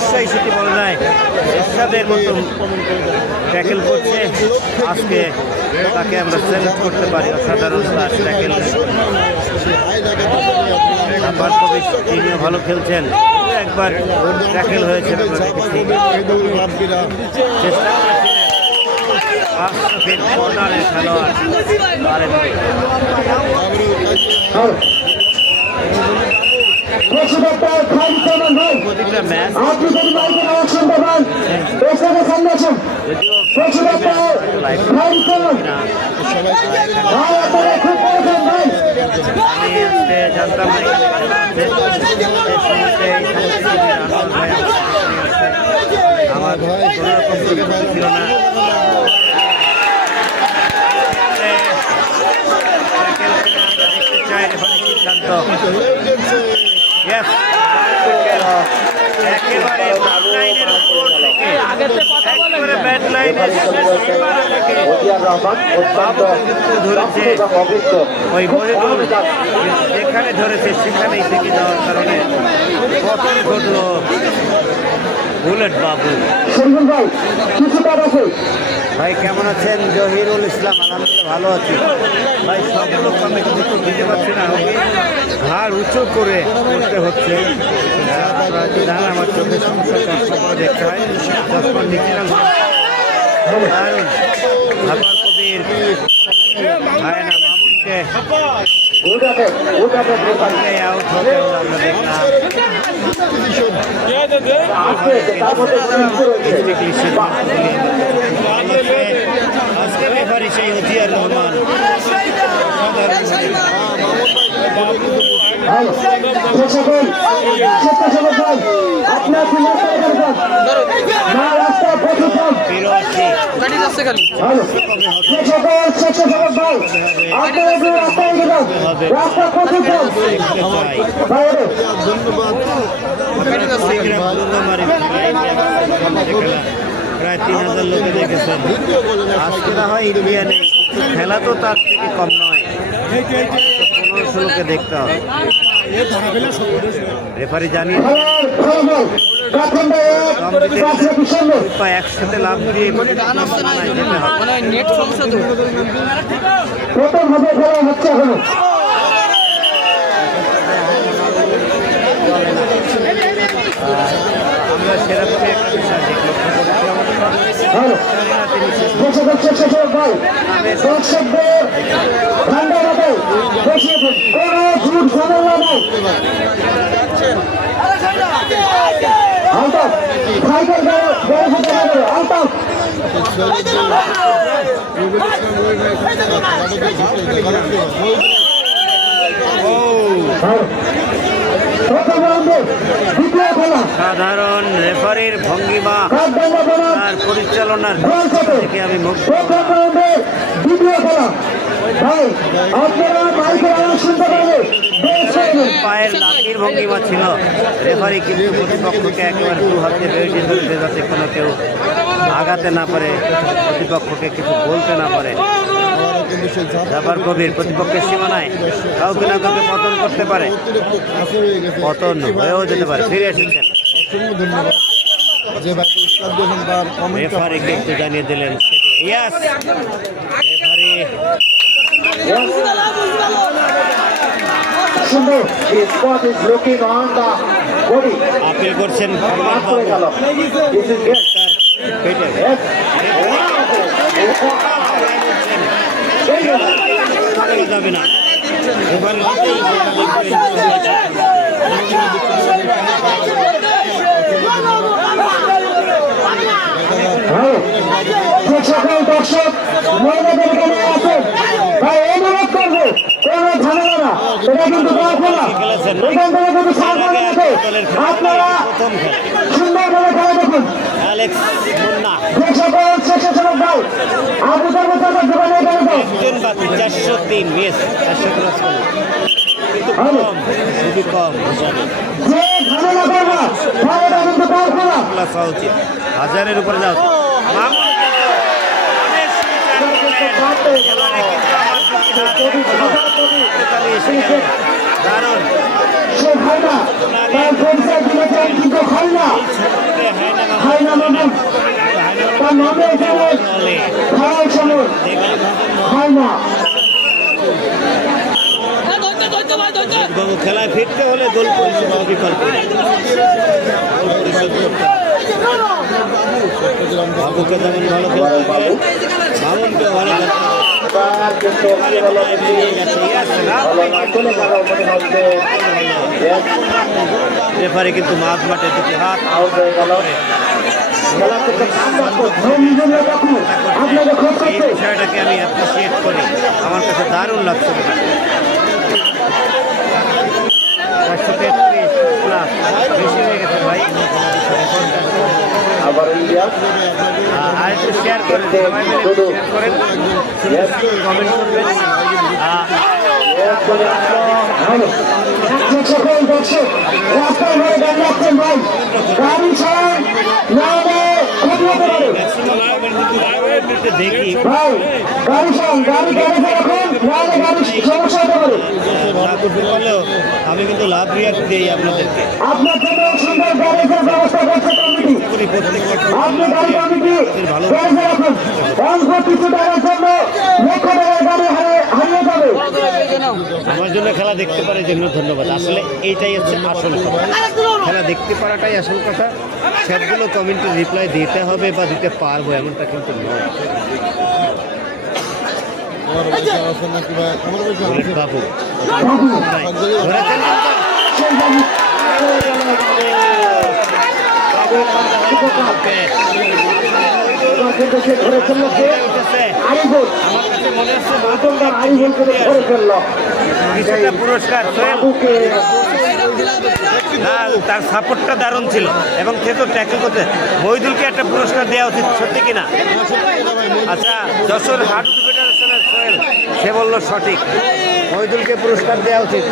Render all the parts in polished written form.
অবশ্যই সেটি বলা যায় এরশাদের মতো ট্যাকেল করছে আজকে, তাকে আমরা সেলেক্ট করতে পারি। অসাধারণ তার ট্যাকেল। জাফর কবির তিনিও ভালো খেলছেন, একবার ট্যাকেল হয়েছে আমরা দেখেছি। চেষ্টা করেছিলেন আশরাফের কর্নারের খেলোয়াড় পারেননি। প্রতিটা ম্যাচ জানতাম আমার কোনো রকম ছিল না। একেবারে ব্যাট লাইনের ধরেছে ওই মহিদুল, যেখানে ধরেছে সেখানেই থেকে যাওয়ার কারণে পতন ঘটলো বুলেট বাবু। ভাই কেমন আছেন? জহিরুল ইসলাম, আলহামদুলিল্লাহ ভালো আছি ভাই। সবগুলো কমিটি দেখতে বুঝতে পারছি না, ঘাড় উঁচু করে করতে হচ্ছে। জান আমার চোখের সমস্যা, কষ্ট করে দেখতে হয়। যখন নিচে জাফর কবির ভাই না মামুনকে আউট হতে আমরা দেখলাম। আজকে রেফারি সেই উজিয়ার রহমান প্রায় 3000 লোকে দেখেছেন। আজকে না হয় ইন্ডিয়া নেই, খেলা তো তার থেকে কম নয়। 1500 লোকে দেখতে হবে। রেফারি জানিয়ে একসাথে লাভ দিয়ে আমরা সেরকম একটা বিষয় সাধারণ রেফারির ভঙ্গিমা আর পরিচালনার থেকে আমি মুগ্ধ। পায়ের লাঠির ভঙ্গিমা ছিল রেফারি, কিন্তু প্রতিপক্ষকে একেবারে দু হাতে বেড়ে ধরবে যাতে কোনো কেউ আগাতে না পারে, প্রতিপক্ষকে কিছু বলতে না পারে। জাফর কবির প্রতিপক্ষের সীমানায় কাউকে না কাউকে পতন করতে পারে, পতন হয়েও যেতে পারে। ফিরে এসেছেন রেফারিকে একটু জানিয়ে দিলেন আপিল করছেন যাবে না। সকল দর্শক মহিলাদের এখানে আছে ভাই, অনুরোধ করবো কোন ঝামেলা না, এটা কিন্তু খোলা এখান থেকে যদি সাবধানে থাকে আপনারা সুন্দরভাবে খেলা দেখুন। যে সকল স্বেচ্ছাসেবক ভাই আপনাদের মতো দোকানে এখানে দাও 403 মিস 400 খুবই কম। যে ঝামেলা করবা ভাই এটা কিন্তু খোলা উচিত, হাজারের উপরে যাও। দারুণ সে হয় না তার পরিচয় দিয়েছেন কিন্তু হয় না হয় না মানে তার নামে এখানে খারাপ সময় হয় না বাবু খেলায় ফিরতে হলে দোল পরিষদ বিকল্প নেই। দোল পরিষদ করতে হবে। বাবুকে যেমন ভালো খেলতে হবে মামুনকে ভালো খেলতে হবে। এবার কিন্তু রেফারি কিন্তু মাঝ মাঠে দুটি হাত আউট হয়ে গেল খেলা কিন্তু আপনাদের খোঁজ এই করছে বিষয়টাকে আমি অ্যাপ্রিসিয়েট করি, আমার কাছে দারুণ লাগছে প্লাস বেশি হয়ে গেছে ভাই। আবার ইন্ডিয়া আর একটু শেয়ার করেন, সবাই মিলে একটু শেয়ার করেন, কমেন্ট করবেন। সকল দর্শক রাস্তায় ঘরে দাঁড়িয়ে আছেন ভাই গাড়ি ছাড়া না হলে ক্ষতি হতে পারে দেখি ভাই গাড়ি ছাড়ান গাড়ি গ্যারেজে রাখুন না হলে গাড়ি সমস্যা হতে পারে আমি কিন্তু লাভ রিয়াক্ট দিই আপনাদেরকে। আপনার জন্য সুন্দর গ্যারেজের ব্যবস্থা করছে কমিটি আপনি গাড়ি কমিটি গ্যারেজে রাখুন অল্প কিছু টাকার জন্য লক্ষ টাকার গাড়ি হারিয়ে যাবে আমার জন্য খেলা দেখতে পারে জন্য ধন্যবাদ। আসলে এইটাই হচ্ছে আসল কথা, খেলা দেখতে পারাটাই আসল কথা। সবগুলো কমেন্টে রিপ্লাই দিতে হবে বা দিতে পারবো এমনটা কিন্তু নয়। বুলেট বাবু নাই, ধরেছেন কিন্তু সে ধরে ফেললো উঠেছে। আরিফুল আমার কাছে মনে হচ্ছে নতুনদার আরিফুল করে ধরে ফেললো কিছুটা পুরস্কার সোহেল। বাবুকে না, তার সাপোর্টটা দারুণ ছিল এবং সে তো ট্যাকেল করতে। মহিদুলকে একটা পুরস্কার দেওয়া উচিত, সত্যি কিনা? আচ্ছা, যশোর হাডুডু ফেডারেশনের সোহেল সে বলল সঠিক, মহিদুলকে পুরস্কার দেওয়া উচিত।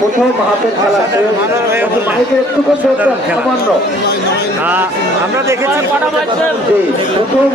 প্রথম হাতের খেলা মাইকের একটু করে সামান্য আমরা দেখেছি প্রথম